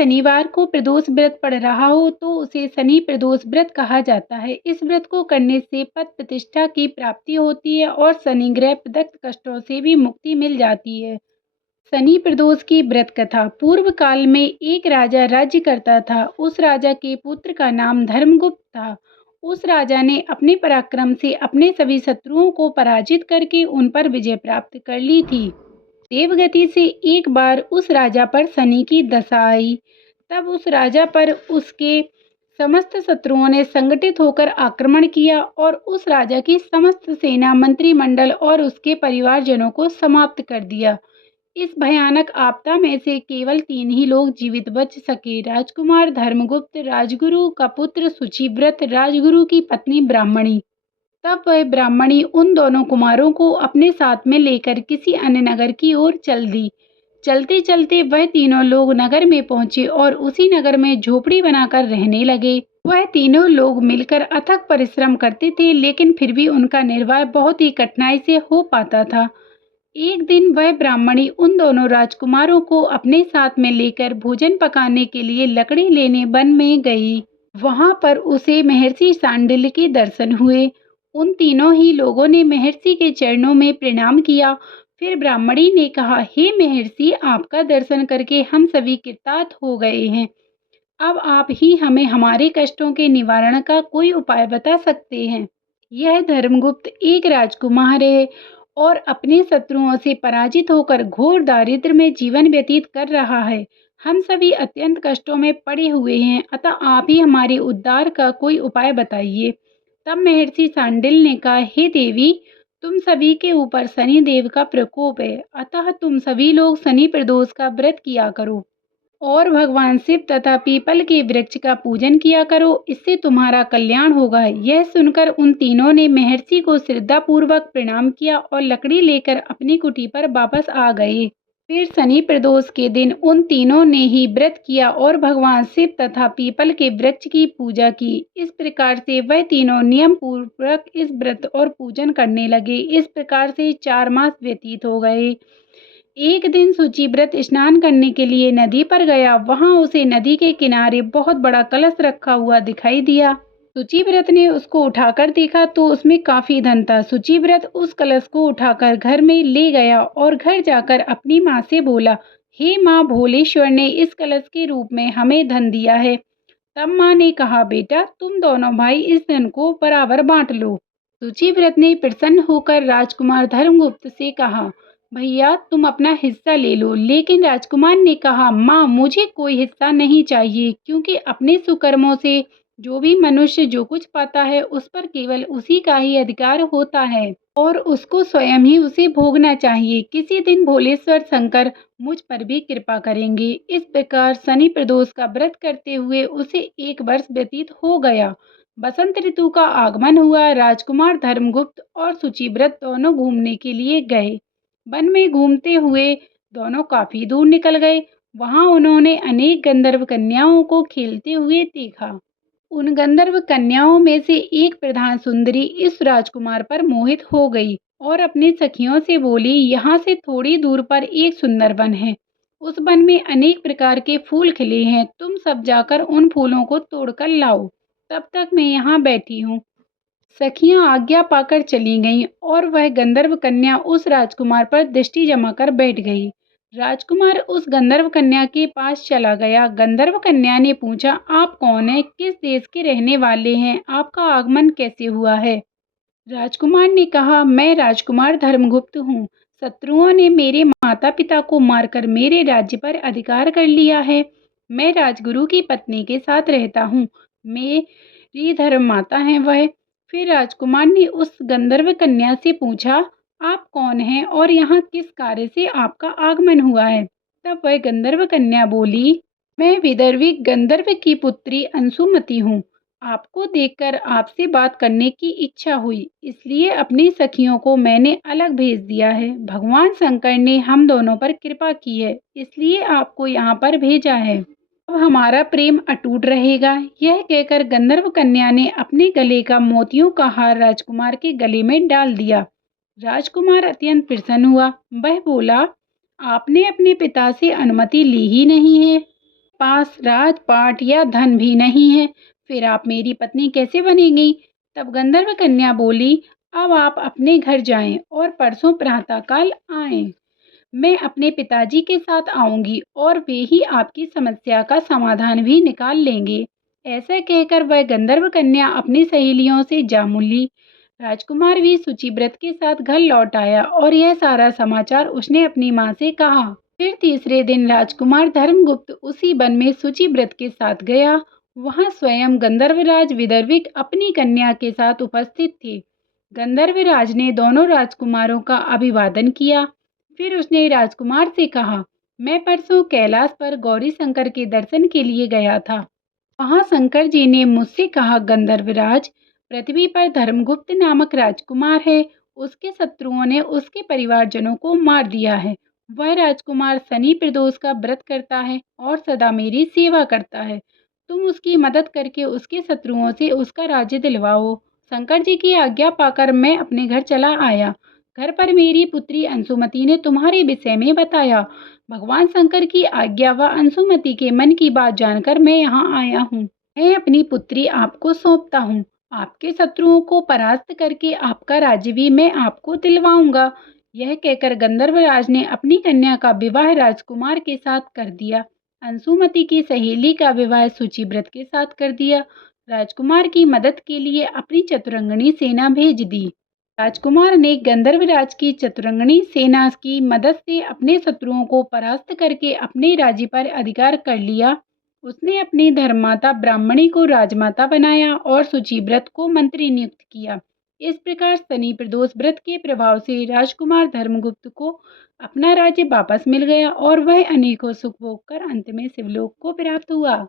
शनिवार को प्रदोष व्रत पड़ रहा हो तो उसे शनि प्रदोष व्रत कहा जाता है। इस व्रत को करने से पद प्रतिष्ठा की प्राप्ति होती है और शनि ग्रह प्रदत्त कष्टों से भी मुक्ति मिल जाती है। शनि प्रदोष की व्रत कथा। पूर्व काल में एक राजा राज्य करता था। उस राजा के पुत्र का नाम धर्मगुप्त था। उस राजा ने अपने पराक्रम से अपने सभी शत्रुओं को पराजित करके उन पर विजय प्राप्त कर ली थी। देवगति से एक बार उस राजा पर शनि की दशा आई। तब उस राजा पर उसके समस्त शत्रुओं ने संगठित होकर आक्रमण किया और उस राजा की समस्त सेना, मंत्रिमंडल और उसके परिवारजनों को समाप्त कर दिया। इस भयानक आपदा में से केवल 3 ही लोग जीवित बच सके। राजकुमार धर्मगुप्त, राजगुरु का पुत्र शुचिव्रत, राजगुरु की पत्नी ब्राह्मणी। तब वह ब्राह्मणी उन दोनों कुमारों को अपने साथ में लेकर किसी अन्य नगर की ओर चल दी। चलते चलते वह तीनों लोग नगर में पहुंचे और उसी नगर में झोपड़ी बनाकर रहने लगे। वह तीनों लोग मिलकर अथक परिश्रम करते थे, लेकिन फिर भी उनका निर्वाह बहुत ही कठिनाई से हो पाता था। एक दिन वह ब्राह्मणी उन दोनों राजकुमारों को अपने साथ में लेकर भोजन पकाने के लिए लकड़ी लेने वन में गई। वहां पर उसे महर्षि शांडिल्य के दर्शन हुए। उन तीनों ही लोगों ने महर्षि के चरणों में प्रणाम किया। फिर ब्राह्मणी ने कहा, हे महर्षि, आपका दर्शन करके हम सभी कृतार्थ हो गए हैं। अब आप ही हमें हमारे कष्टों के निवारण का कोई उपाय बता सकते हैं। यह धर्मगुप्त एक राजकुमार है और अपने शत्रुओं से पराजित होकर घोर दारिद्र्य में जीवन व्यतीत कर रहा है। हम सभी अत्यंत कष्टों में पड़े हुए हैं, अतः आप ही हमारे उद्धार का कोई उपाय बताइए। तब महर्षि शांडिल्य ने कहा, हे देवी, तुम सभी के ऊपर शनि देव का प्रकोप है, अतः तुम सभी लोग शनि प्रदोष का व्रत किया करो और भगवान शिव तथा पीपल के वृक्ष का पूजन किया करो, इससे तुम्हारा कल्याण होगा। यह सुनकर उन तीनों ने महर्षि को श्रद्धापूर्वक प्रणाम किया और लकड़ी लेकर अपनी कुटी पर वापस आ गए। फिर शनि प्रदोष के दिन उन तीनों ने ही व्रत किया और भगवान शिव तथा पीपल के वृक्ष की पूजा की। इस प्रकार से वह तीनों नियम पूर्वक इस व्रत और पूजन करने लगे। इस प्रकार से 4 मास व्यतीत हो गए। एक दिन शुचिव्रत स्नान करने के लिए नदी पर गया। वहां उसे नदी के किनारे बहुत बड़ा कलश रखा हुआ दिखाई दिया। शुचिव्रत ने उसको उठाकर देखा तो उसमें काफी धन था। शुचिव्रत उस कलश को उठाकर घर में ले गया और घर जाकर अपनी माँ से बोला, हे माँ, भोलेश्वर ने इस कलश के रूप में हमें धन दिया है। तब माँ ने कहा, बेटा, तुम दोनों भाई इस धन को बराबर बांट लो। शुचिव्रत ने प्रसन्न होकर राजकुमार धर्मगुप्त से कहा, भैया, तुम अपना हिस्सा ले लो। लेकिन राजकुमार ने कहा, माँ, मुझे कोई हिस्सा नहीं चाहिए, क्योंकि अपने सुकर्मों से जो भी मनुष्य जो कुछ पाता है उस पर केवल उसी का ही अधिकार होता है और उसको स्वयं ही उसे भोगना चाहिए। किसी दिन भोलेश्वर शंकर मुझ पर भी कृपा करेंगे। इस प्रकार शनि प्रदोष का व्रत करते हुए उसे 1 वर्ष व्यतीत हो गया। बसंत ऋतु का आगमन हुआ। राजकुमार धर्मगुप्त और शुचिव्रत दोनों घूमने के लिए गए। वन में घूमते हुए दोनों काफी दूर निकल गए। वहां उन्होंने अनेक गंधर्व कन्याओं को खेलते हुए देखा। उन गंधर्व कन्याओं में से एक प्रधान सुंदरी इस राजकुमार पर मोहित हो गई और अपनी सखियों से बोली, यहाँ से थोड़ी दूर पर एक सुंदर वन है। उस वन में अनेक प्रकार के फूल खिले हैं। तुम सब जाकर उन फूलों को तोड़कर लाओ, तब तक मैं यहाँ बैठी हूँ। सखियां आज्ञा पाकर चली गईं और वह गंधर्व कन्या उस राजकुमार पर दृष्टि जमाकर बैठ गई। राजकुमार उस गंधर्व कन्या के पास चला गया। गंधर्व कन्या ने पूछा, आप कौन हैं? किस देश के रहने वाले हैं? आपका आगमन कैसे हुआ है? राजकुमार ने कहा, मैं राजकुमार धर्मगुप्त हूँ। शत्रुओं ने मेरे माता पिता को मारकर मेरे राज्य पर अधिकार कर लिया है। मैं राजगुरु की पत्नी के साथ रहता हूँ। मेरी धर्म माता है वह। फिर राजकुमार ने उस गंधर्व कन्या से पूछा, आप कौन हैं और यहाँ किस कार्य से आपका आगमन हुआ है? तब वह गंधर्व कन्या बोली, मैं विदर्भी गंधर्व की पुत्री अंशुमति हूँ। आपको देखकर आपसे बात करने की इच्छा हुई, इसलिए अपनी सखियों को मैंने अलग भेज दिया है। भगवान शंकर ने हम दोनों पर कृपा की है, इसलिए आपको यहाँ पर भेजा है। अब हमारा प्रेम अटूट रहेगा। यह कहकर गंधर्व कन्या ने अपने गले का मोतियों का हार राजकुमार के गले में डाल दिया। राजकुमार अत्यंत प्रसन्न हुआ। वह बोला, आपने अपने पिता से अनुमति ली ही नहीं है। पास राजपाट या धन भी नहीं है, फिर आप मेरी पत्नी कैसे बनेंगी? तब गंधर्व कन्या बोली, अब आप अपने घर जाएं और परसों प्रातःकाल आएं। मैं अपने पिताजी के साथ आऊंगी और वे ही आपकी समस्या का समाधान भी निकाल लेंगे। ऐसा कहकर वह गंधर्व कन्या अपनी सहेलियों से जा मिली। राजकुमार भी शुचिव्रत के साथ घर लौट आया और यह सारा समाचार उसने अपनी माँ से कहा। फिर तीसरे दिन राजकुमार धर्मगुप्त उसी वन में शुचिव्रत के साथ गया। वहां स्वयं गंधर्वराज विदर्भिक अपनी कन्या के साथ उपस्थित थे। गंधर्वराज ने दोनों राजकुमारों का अभिवादन किया। फिर उसने राजकुमार से कहा, मैं परसों कैलाश पर गौरी शंकर के दर्शन के लिए गया था। वहां शंकर जी ने मुझसे कहा, गंधर्वराज, पृथ्वी पर धर्मगुप्त नामक राजकुमार है। उसके शत्रुओं ने उसके परिवारजनों को मार दिया है। वह राजकुमार शनि प्रदोष का व्रत करता है और सदा मेरी सेवा करता है। तुम उसकी मदद करके उसके शत्रुओं से उसका राज्य दिलवाओ। शंकर जी की आज्ञा पाकर मैं अपने घर चला आया। घर पर मेरी पुत्री अंशुमति ने तुम्हारे विषय में बताया। भगवान शंकर की आज्ञा व अंशुमति के मन की बात जानकर मैं यहाँ आया हूँ। मैं अपनी पुत्री आपको सौंपता हूँ। आपके शत्रुओं को परास्त करके आपका राज्य भी मैं आपको दिलवाऊंगा। यह कहकर गंधर्वराज ने अपनी कन्या का विवाह राजकुमार के साथ कर दिया। अंशुमति की सहेली का विवाह शुचिव्रत के साथ कर दिया। राजकुमार की मदद के लिए अपनी चतुरंगनी सेना भेज दी। राजकुमार ने गंधर्वराज की चतुरंगनी सेना की मदद से अपने शत्रुओं को परास्त करके अपने राज्य पर अधिकार कर लिया। उसने अपनी धर्ममाता ब्राह्मणी को राजमाता बनाया और शुचिव्रत को मंत्री नियुक्त किया। इस प्रकार शनि प्रदोष व्रत के प्रभाव से राजकुमार धर्मगुप्त को अपना राज्य वापस मिल गया और वह अनेकों सुख भोग कर अंत में शिवलोक को प्राप्त हुआ।